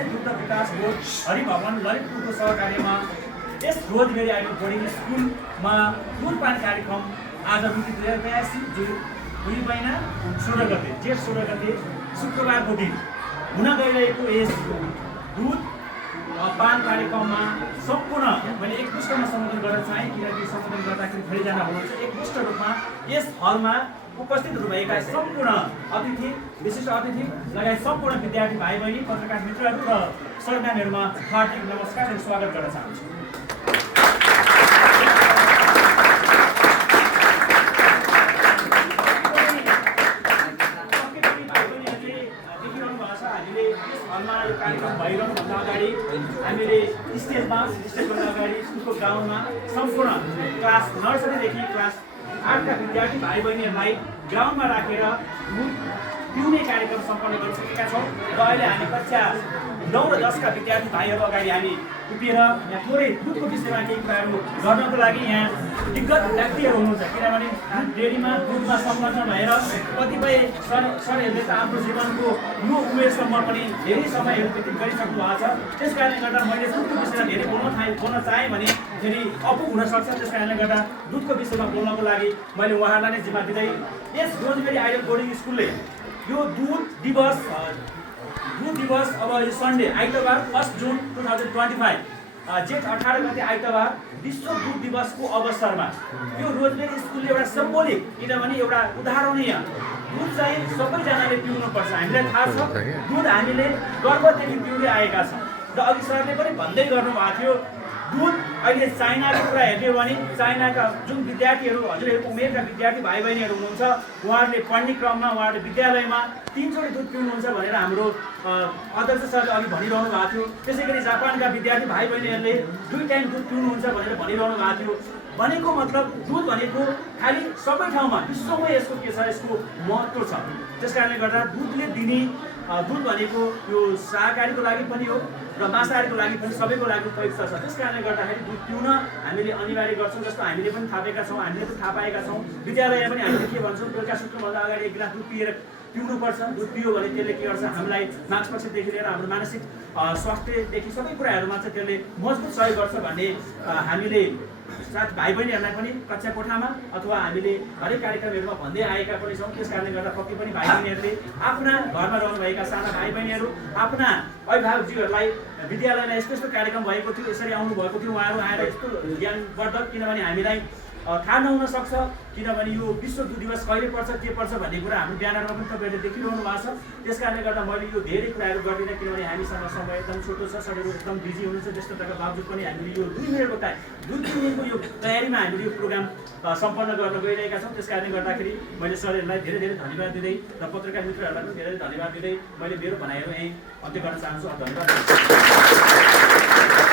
राष्ट्रिय दुग्ध विकास बोर्ड हरिभवन ललितपुरको सहकार्यमा यस रोजबेरी आइडल बोर्डिङ स्कुलमा दुधपान कार्यक्रम आज मिति 2082 जुन 2 महिना 16 गते जेठ 16 गते शुक्रबारको दिन हुन गइरहेको यस दुध पान कार्यक्रममा सम्पूर्ण मैले एकमुष्टमा सम्बोधन गर्न चाहेँ किनकि सम्बोधन गर्दाखेरि धेरैजना हुनुहुन्छ। एकमुष्ट रूपमा यस हलमा उपस्थित हुनुभएका सम्पूर्ण अतिथि विशिष्ट अतिथि लगायत सम्पूर्ण विद्यार्थी भाइ बहिनी पत्रकार मित्रहरू र सरनानीहरूमा हार्दिक नमस्कार र स्वागत गर्न चाहन्छु। कार्यक्रम भइरहनुभन्दा अगाडि हामीले स्टेजभन्दा अगाडि स्कुलको ग्राउन्डमा सम्पूर्ण क्लास नर्सरीदेखि क्लास 8का विद्यार्थी भाइ बहिनीहरूलाई ग्राउन्डमा राखेर पिउने कार्यक्रम सम्पन्न गरिसकेका छौँ र अहिले हामी कक्षा 9 र 10 का विद्यार्थी भाइहरू अगाडि हामी उभिएर यहाँ थोरै दुधको विषयमा केही कुराहरू गर्नको लागि यहाँ विगत व्यक्तिहरू हुनुहुन्छ। किनभने दुध डेरीमा दुधमा संलग्न भएर कतिपय सरहरूले त आफ्नो जीवनको यो उमेरसम्म पनि धेरै समयहरू व्यतीत गरिसक्नु भएको छ। त्यस कारणले गर्दा मैले दुधको विषयमा धेरै बोल्न चाहेँ भने फेरि अपुग हुनसक्छ। त्यस कारणले गर्दा दुधको विषयमा बोल्नको लागि मैले उहाँहरूलाई नै जिम्मा दिँदै यस रोजबेरी आइडल बोर्डिङ स्कुलले यो दुध दिवस अब यो सन्डे आइतबार 1 जुन 2025 जेठ 18 गते आइतबार विश्व दुध दिवसको अवसरमा यो रोजबेरी स्कुलले एउटा सिम्बोलिक किनभने एउटा उदाहरणीय दुध चाहिँ सबैजनाले पिउनुपर्छ। हामीलाई थाहा छ दुध हामीले गर्भदेखि पिउँदै आएका छौँ र अघि सरले पनि भन्दै गर्नुभएको थियो दुध अहिले चाइनाको कुरा हेर्ने हो भने चाइनाका जुन विद्यार्थीहरू हजुरहरूको उमेरका विद्यार्थी भाइ बहिनीहरू हुनुहुन्छ उहाँहरूले पढ्ने क्रममा उहाँहरूले विद्यालयमा 3 चोटि दुध पिउनुहुन्छ भनेर हाम्रो अध्यक्ष सरले अघि भनिरहनु भएको थियो। त्यसै गरी जापानका विद्यार्थी भाइ बहिनीहरूले 2 टाइम दुध पिउनुहुन्छ भनेर भनिरहनु भएको थियो। भनेको मतलब दुध भनेको खालि सबै ठाउँमा विश्वमै यसको के छ यसको महत्त्व छ। त्यस कारणले गर्दा दुधले दिने दुध भनेको यो शाकाहारीको लागि पनि हो र मांसाहारीको लागि पनि सबैको लागि उपयुक्त छ। त्यस कारणले गर्दाखेरि दुध पिउन हामीले अनिवार्य गर्छौँ। जस्तो हामीले पनि थाहा पाएका छौँ हामीले पनि थाहा पाएका छौँ विद्यालयमा पनि हामीले के भन्छौँ बेलुका सुत्नुभन्दा अगाडि 1 गिलास दुध पिएर पिउनुपर्छ। दुध पियो भने त्यसले के गर्छ हामीलाई मांसपेशीदेखि लिएर हाम्रो मानसिक स्वास्थ्यदेखि सबै कुराहरूमा चाहिँ त्यसले मजबुत सहयोग गर्छ भन्ने हामीले साथ भाइ बहिनीहरूलाई पनि कक्षा कोठामा अथवा हामीले हरेक कार्यक्रमहरूमा भन्दै आएका पनि छौँ। त्यस कारणले गर्दा पक्कै पनि भाइ बहिनीहरूले आफ्ना घरमा रहनुभएका साना भाइ बहिनीहरू आफ्ना अभिभावकज्यूहरूलाई विद्यालयमा यस्तो यस्तो कार्यक्रम भएको थियो यसरी आउनु भएको थियो उहाँहरू आएर यस्तो ज्ञानवर्धक किनभने हामीलाई थाहा नहुन सक्छ किनभने यो विश्व दुध दिवस कहिले पर्छ के पर्छ भन्ने कुरा हाम्रो ब्यानरमा पनि तपाईँहरूले देखिरहनु भएको छ। त्यस कारणले गर्दा मैले यो धेरै कुराहरू गर्दिनँ किनभने हामीसँग समय एकदम छोटो छ सरहरू एकदम बिजी हुनुहुन्छ। व्यस्तताका बावजुद पनि हामीले यो 2 मिनटको दुध पिउनेको यो तयारीमा हामीले यो प्रोग्राम सम्पन्न गर्न गइरहेका छौँ। त्यस कारणले गर्दाखेरि मैले सरहरूलाई धेरै धेरै धन्यवाद दिँदै र पत्रकार मित्रहरूलाई पनि धेरै धन्यवाद दिँदै मैले मेरो भनाइहरू यहीँ अन्त्य गर्न चाहन्छु। धन्यवाद।